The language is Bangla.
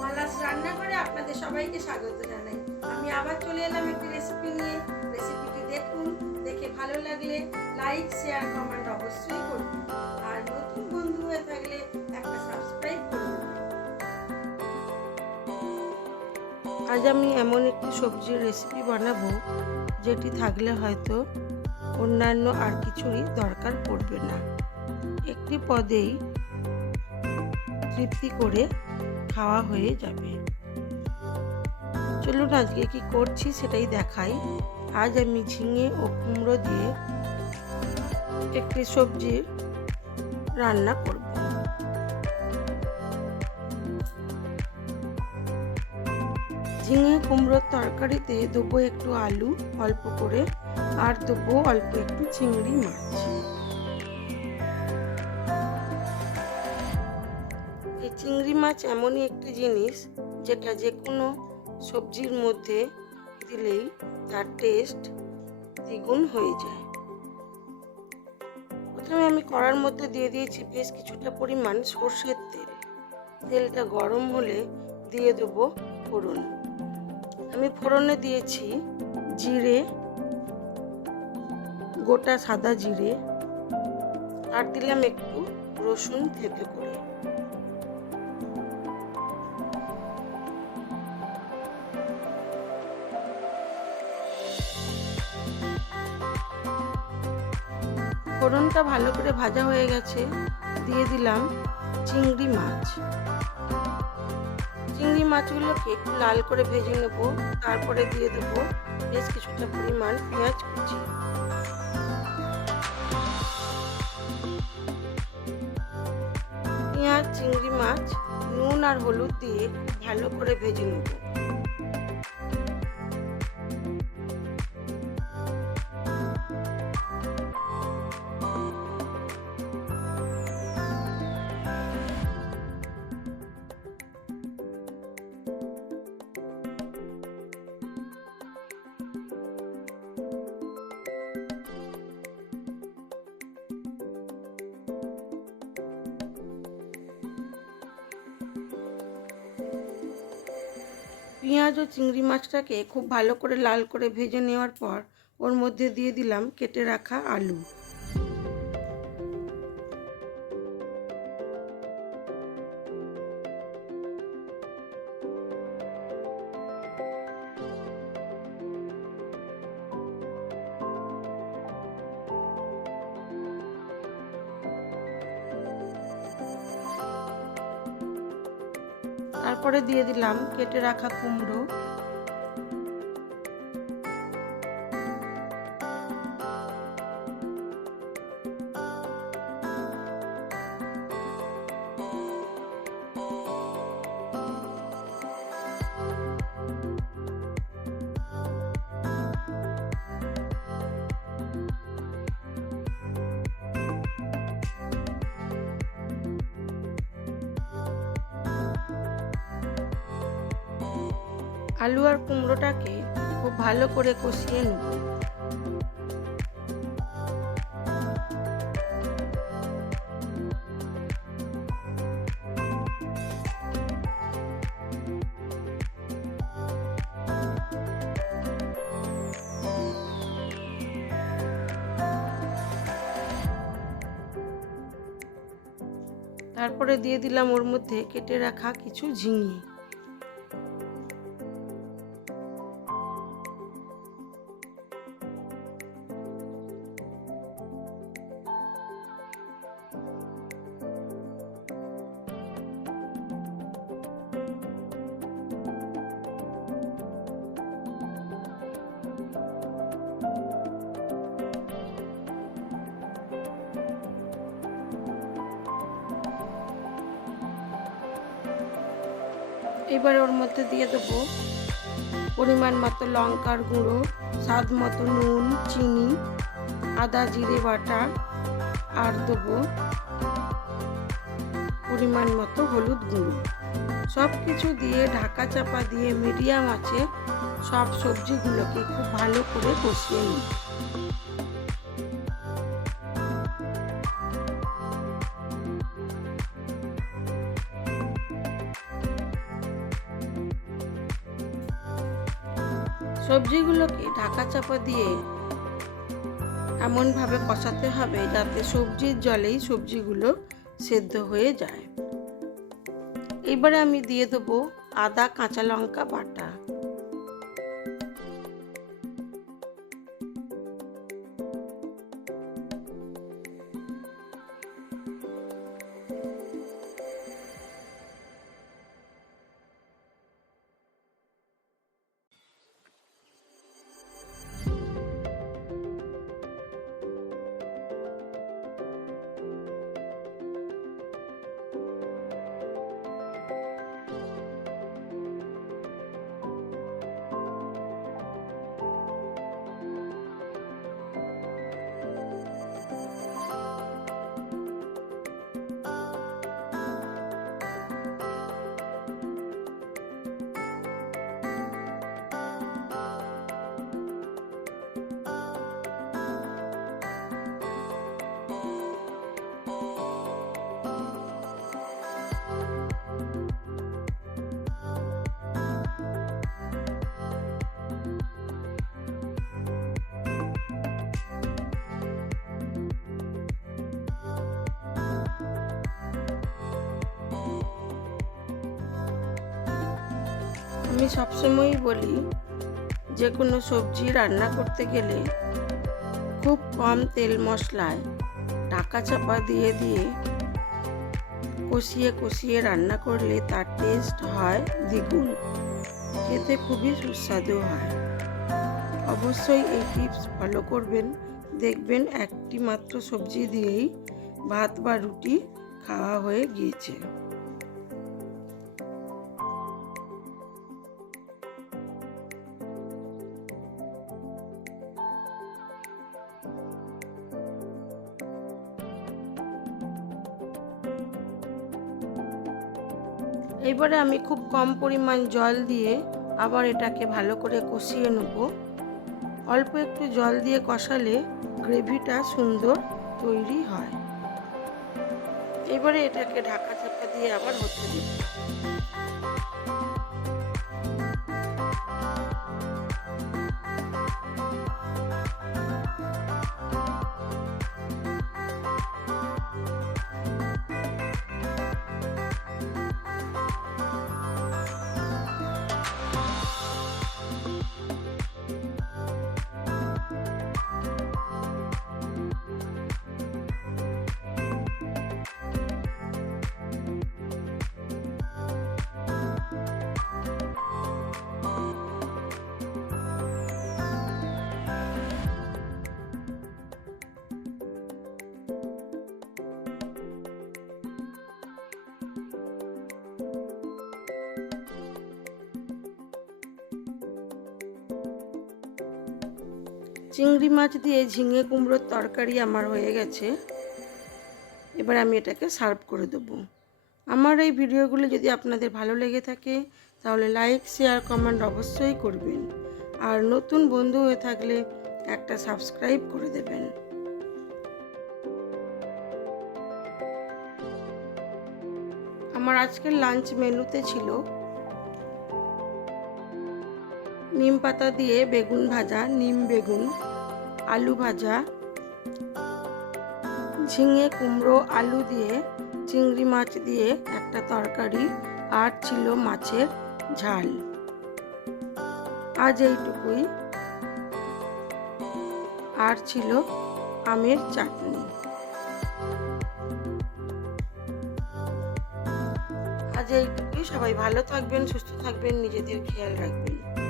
মালাস রান্নাঘরে আপনাদের সবাইকে স্বাগত জানাই। আমি আবার চলে এলাম একটি রেসিপি নিয়ে। রেসিপিটি দেখুন, দেখে ভালো লাগলে লাইক শেয়ার কমেন্ট অবশ্যই করুন। আর নতুন বন্ধু হয়ে থাকলে একটা সাবস্ক্রাইব করে দেবেন আজ আমি এমন একটি সবজির রেসিপি বানাবো, যেটি থাকলে হয়তো অন্যান্য আর কিছুরই দরকার পড়বে না। একটি পদেই তৃপ্তি করে খাওয়া হয়ে যাবে। চলুন আজকে কি করছি সেটাই দেখাই। আজ আমি ঝিঙে ও কুমড়ো দিয়ে একটি সবজির রান্না করব। ঝিঙে কুমড়োর তরকারিতে দেবো একটু আলু অল্প করে আর দেবো অল্প একটু চিংড়ি মাছ। মাছ এমনই একটি জিনিস যেটা যে কোনো সবজির মধ্যে দিলেই তার টেস্ট দ্বিগুণ হয়ে যায়। প্রথমে আমি কড়ার মধ্যে দিয়ে দিয়েছি বেশ কিছুটা পরিমাণ সর্ষের তেল। তেলটা গরম হলে দিয়ে দেবো ফোড়ন। আমি ফোড়নে দিয়েছি জিরে, গোটা সাদা জিরে। আর দিলাম একটু রসুন থেতো ফোড়নটা ভালো করে ভাজা হয়ে গেছে, দিয়ে দিলাম চিংড়ি মাছ। চিংড়ি মাছগুলোকে একটু লাল করে ভেজে নেব, তারপরে দিয়ে দেবো বেশ কিছুটা পরিমাণ পেঁয়াজ কুচি। পেঁয়াজ, চিংড়ি মাছ, নুন আর হলুদ দিয়ে ভালো করে ভেজে নেব। পেঁয়াজ ও চিংড়ি মাছটাকে খুব ভালো করে লাল করে ভেজে নেওয়ার পর ওর মধ্যে দিয়ে দিলাম কেটে রাখা আলু। তারপরে দিয়ে দিলাম কেটে রাখা কুমড়ো। আলু আর কুমড়োটাকে খুব ভালো করে কষিয়ে নেব তারপরে দিয়ে দিলাম ওর মধ্যে কেটে রাখা কিছু ঝিঙে। এবার ওর মধ্যে দিয়ে দেবো পরিমাণ মতো লঙ্কার গুঁড়ো, স্বাদ মতো নুন, চিনি, আদা, জিরে, বাটা আর দেবো পরিমাণ মতো হলুদ গুঁড়ো। সব কিছু দিয়ে ঢাকা চাপা দিয়ে মিডিয়াম আছে সব সবজিগুলোকে খুব ভালো করে কষিয়ে নিই। সবজিগুলোকে ঢাকা চাপা দিয়ে এমনভাবে কষাতে হবে যাতে সবজির জলেই সবজিগুলো সেদ্ধ হয়ে যায়। এবারে আমি দিয়ে দেবো আদা, কাঁচা লঙ্কা বাটা। আমি সবসময়ই বলি যে কোনো সবজি রান্না করতে গেলে খুব কম তেল মশলায় ঢাকা চাপা দিয়ে দিয়ে কষিয়ে কষিয়ে রান্না করলে তার টেস্ট হয় দ্বিগুণ। খেতে খুবই সুস্বাদু হয়। অবশ্যই এই টিপস ফলো করবেন। দেখবেন একটি মাত্র সবজি দিয়েই ভাত বা রুটি খাওয়া হয়ে গিয়েছে। এবারে আমি খুব কম পরিমাণ জল দিয়ে আবার এটাকে ভালো করে কষিয়ে নেব। অল্প একটু জল দিয়ে কষালে গ্রেভিটা সুন্দর তৈরি হয়। এবারে এটাকে ঢাকা চাপা দিয়ে আবার হতে দেব। চিংড়ি মাছ দিয়ে ঝিঙে কুমড়োর তরকারি আমার হয়ে গেছে। এবার আমি এটাকে সার্ভ করে দেবো। আমার এই ভিডিওগুলো যদি আপনাদের ভালো লেগে থাকে, তাহলে লাইক শেয়ার কমেন্ট অবশ্যই করবেন। আর নতুন বন্ধু হয়ে থাকলে একটা সাবস্ক্রাইব করে দেবেন। আমার আজকের লাঞ্চ মেনুতে ছিল নিম পাতা দিয়ে বেগুন ভাজা, নিম বেগুন, আলু ভাজা, ঝিঙে, কুমড়ো, আলু দিয়ে, চিংড়ি মাছ দিয়ে একটা তরকারি আর ছিল মাছের ঝাল। আজ এইটুকুই। আর ছিল আমের চাটনি। আজ এইটুকুই। সবাই ভালো থাকবেন, সুস্থ থাকবেন, নিজেদের খেয়াল রাখবেন।